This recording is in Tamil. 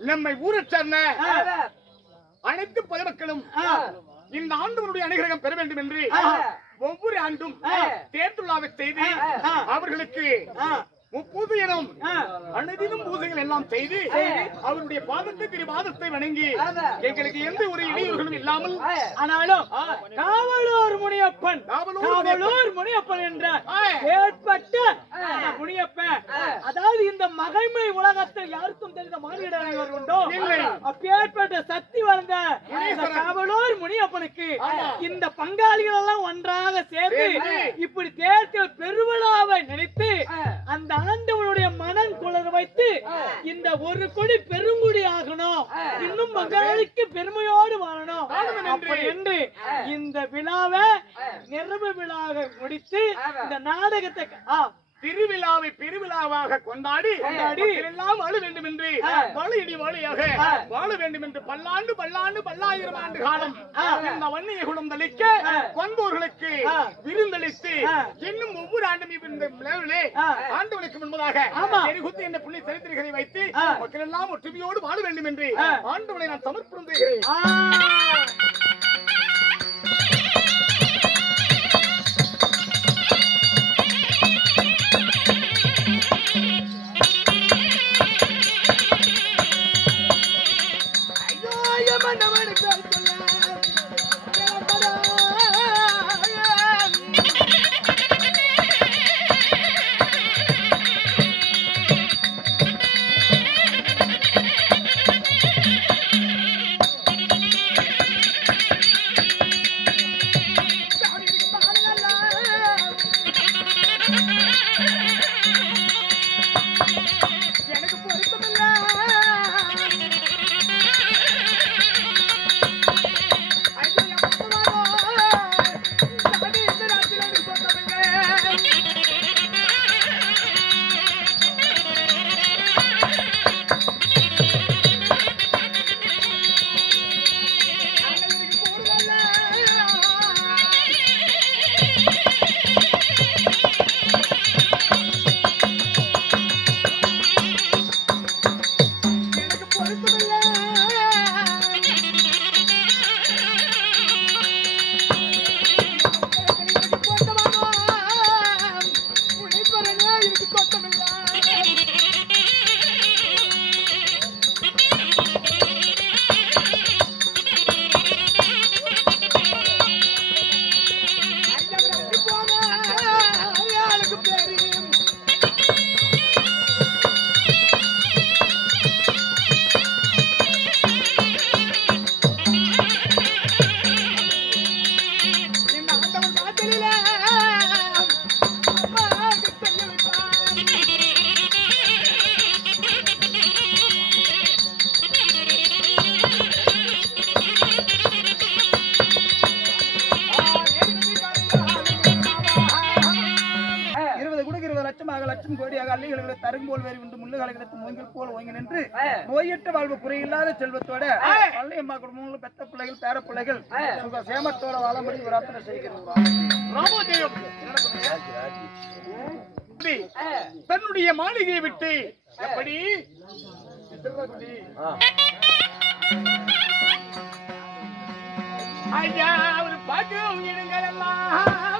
நம்மை ஊரைச் சேர்ந்த அனைத்து பொதுமக்களும் இந்த ஆண்டவருடைய அனுகிரகம் பெற வேண்டும் என்று ஒவ்வொரு ஆண்டும் தேர்துள்ளாவை செய்து அவர்களுக்கு முப்பூது எனும் அனைதிலும் பூஜைகள் எல்லாம் செய்து அவருடைய பாதத்தை திருபாதத்தை வணங்கி எங்களுக்கு எந்த ஒரு இடையூறுகளும் இல்லாமல் ஆனாலும் காவலூர் முனியப்பன் என்ற ஏற்பட்ட முனியப்பன், அதாவது இந்த மகிமை உலகத்தில் யாருக்கும் தெரிந்த மானிடர் உண்டோ அப்பேற்பட்ட சக்தி வளர்ந்த காவலூர் முனியப்பனுக்கு இந்த பங்காளிகள் எல்லாம் ஒன்றாக சேர்ந்து இப்படி தேர்தல் பெருவிழாவை நினைத்து அந்த ஆண்டவனுடைய மனம் குளிர வைத்து இந்த ஒரு கொடி பெருங்குடி ஆகணும், இன்னும் பங்காளிக்கு பெருமையோடு வாழணும் அப்படி என்று இந்த விழாவை நிறைவு விழாவை முடித்து இந்த நாடகத்தை திருவிழாவை பெருவிழாவாக கொண்டாடி எல்லாம் வாழ வேண்டும் என்று வாழையடி வாழையாக வாழ வேண்டும் என்று பல்லாயிரம் ஆண்டு காலம் இந்த வன்னிய குணம் தளிக்க வந்தோர்களுக்கு விருந்தளித்து இன்னும் ஒவ்வொரு ஆண்டும் இந்த விழாவிலே ஆண்டவனுக்கு முன்பதாக எரிகுத்து என்ற புள்ளி சரித்திரங்களை வைத்து மக்கள் எல்லாம் ஒற்றுமையோடு வாழ வேண்டும் என்று ஆண்டவனை நான் சமர்ப்பணம் செய்கிறேன். தரும்போல் வேறு விண்டு முள்ளுகளை கிடைத்து மூங்கில் போல் ஓங்கி நின்று நோயற்ற வாழ்வு குறையில்லாத செல்வத்தோட பள்ளியம்மா குடும்பங்களும் பெத்த பிள்ளைகள் பேர பிள்ளைகள் சுக சேமத்தோட வாழம்படி பிரார்த்தனை செய்கிறோம். தன்னுடைய மாளிகையை விட்டு எப்படி ஐயா ஒரு பாட்டு எல்லாம்